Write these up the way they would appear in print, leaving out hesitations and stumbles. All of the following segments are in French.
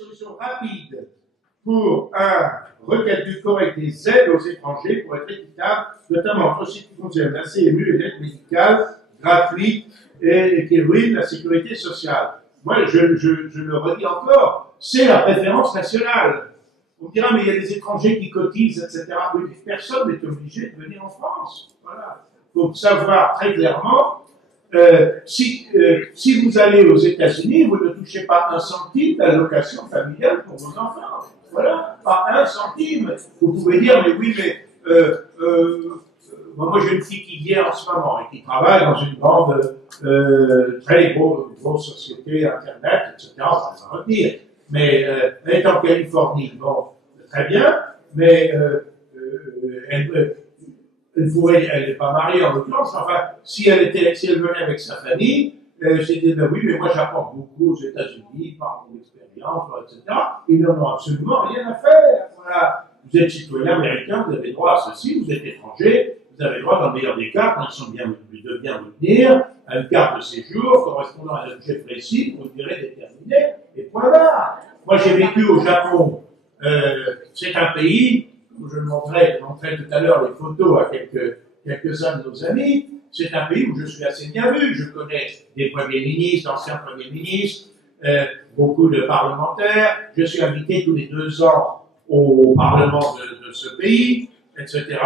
solution rapide pour un recalcul correct des aides aux étrangers pour être équitable, notamment entre ce qui concerne la CMU et l'aide médicale gratuite et qui ruine la sécurité sociale. Moi, je le redis encore, c'est la préférence nationale. On dira, mais il y a des étrangers qui cotisent, etc. Oui, personne n'est obligé de venir en France. Voilà. Il faut savoir très clairement, si vous allez aux États-Unis, vous ne touchez pas un centime d'allocation familiale pour vos enfants. Voilà, pas un centime. Vous pouvez dire, mais oui, mais moi j'ai une fille qui vient en ce moment et qui travaille dans une grande, très grosse société Internet, etc. Ça va retenir. Mais elle est en Californie, bon, très bien, mais elle n'est pas mariée en l'occurrence, enfin, si elle venait avec sa famille, j'ai dit, ben oui, mais moi j'apporte beaucoup aux États-Unis par mon expérience, etc. Ils n'en ont absolument rien à faire. Voilà. Vous êtes citoyen américain, vous avez droit à ceci, vous êtes étranger, vous avez droit, dans le meilleur des cas, quand ils sont de bien vous tenir, à une carte de séjour correspondant à un objet précis pour une durée déterminée, et point barre. Moi j'ai vécu au Japon, c'est un pays où je montrais tout à l'heure les photos à quelques-uns de nos amis. C'est un pays où je suis assez bien vu. Je connais des premiers ministres, d'anciens premiers ministres, beaucoup de parlementaires. Je suis invité tous les 2 ans au Parlement de ce pays, etc.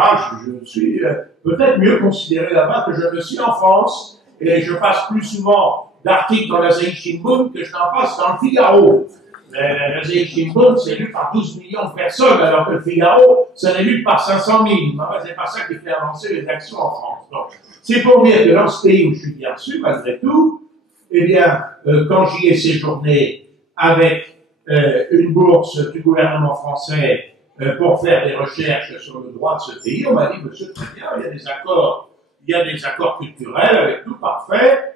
Je suis peut-être mieux considéré là-bas que je le suis en France. Et je passe plus souvent d'articles dans l'Asahi Shimbun que je n'en passe dans le Figaro. L'Asahi Shimbun, c'est lu par 12 millions de personnes, alors que le Figaro, ça n'est lu par 500 000. C'est pas ça qui fait avancer les actions en France. Donc, c'est pour dire que dans ce pays où je suis bien reçu, malgré tout, eh bien, quand j'y ai séjourné avec une bourse du gouvernement français pour faire des recherches sur le droit de ce pays, on m'a dit, monsieur, très bien, il y a des accords culturels avec tout, parfait.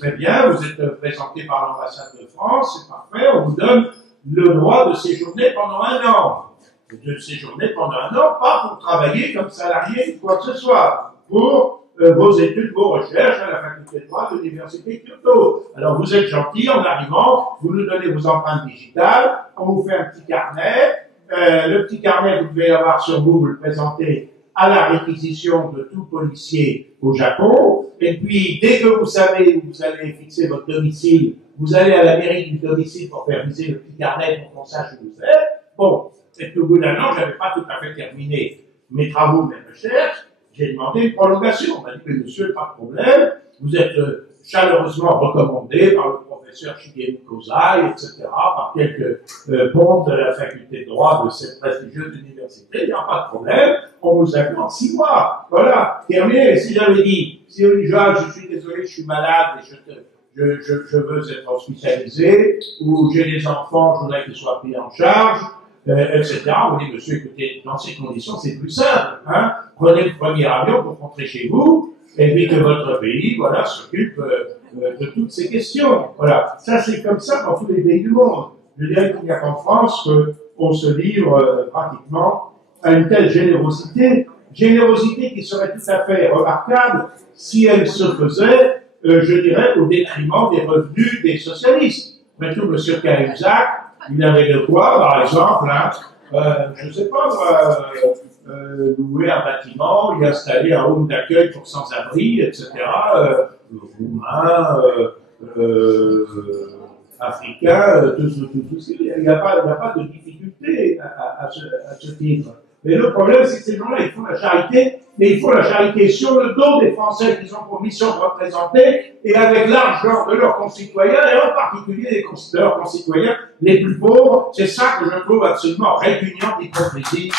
Très bien, vous êtes présenté par l'ambassade de France, c'est parfait, on vous donne le droit de séjourner pendant 1 an. De séjourner pendant 1 an, pas pour travailler comme salarié ou quoi que ce soit, pour vos études, vos recherches à la faculté de droit de l'université Kyoto. Alors vous êtes gentil, en arrivant, vous nous donnez vos empreintes digitales, on vous fait un petit carnet, le petit carnet, vous devez l'avoir sur vous, vous le présentez à la réquisition de tout policier au Japon, et puis dès que vous savez où vous allez fixer votre domicile, vous allez à la mairie du domicile pour faire viser le petit carnet pour qu'on sache où vous êtes. Bon, et puis au bout d'1 an, je n'avais pas tout à fait terminé mes travaux, mes recherches, j'ai demandé une prolongation. On m'a dit, mais monsieur, pas de problème, vous êtes chaleureusement recommandé par le professeur Shigemu Kozai, etc., par quelques pontes de la faculté de droit de cette prestigieuse université, il n'y a pas de problème, on vous attend 6 mois. Voilà, terminé. Et si j'avais dit, je suis désolé, je suis malade et je veux être hospitalisé, ou j'ai des enfants, je voudrais qu'ils soient pris en charge, etc. On dit, monsieur, écoutez, dans ces conditions, c'est plus simple, hein. Prenez le premier avion pour rentrer chez vous, et puis que votre pays, voilà, s'occupe de toutes ces questions. Voilà. Ça, c'est comme ça dans tous les pays du monde. Je dirais qu'il n'y a qu'en France qu'on se livre pratiquement à une telle générosité qui serait tout à fait remarquable si elle se faisait, je dirais, au détriment des revenus des socialistes. Maintenant, M. Cahuzac, il avait de quoi, par exemple, hein, je ne sais pas, louer un bâtiment, y installer un home d'accueil pour sans-abri, etc., roumain, africain, tout ce il n'y a pas de difficulté à ce titre. Mais le problème, c'est que ces gens-là, ils font la charité, mais ils font la charité sur le dos des Français qu'ils ont pour mission de représenter, et avec l'argent de leurs concitoyens, et en particulier de leurs concitoyens les plus pauvres. C'est ça que je trouve absolument répugnant d'hypocrisie.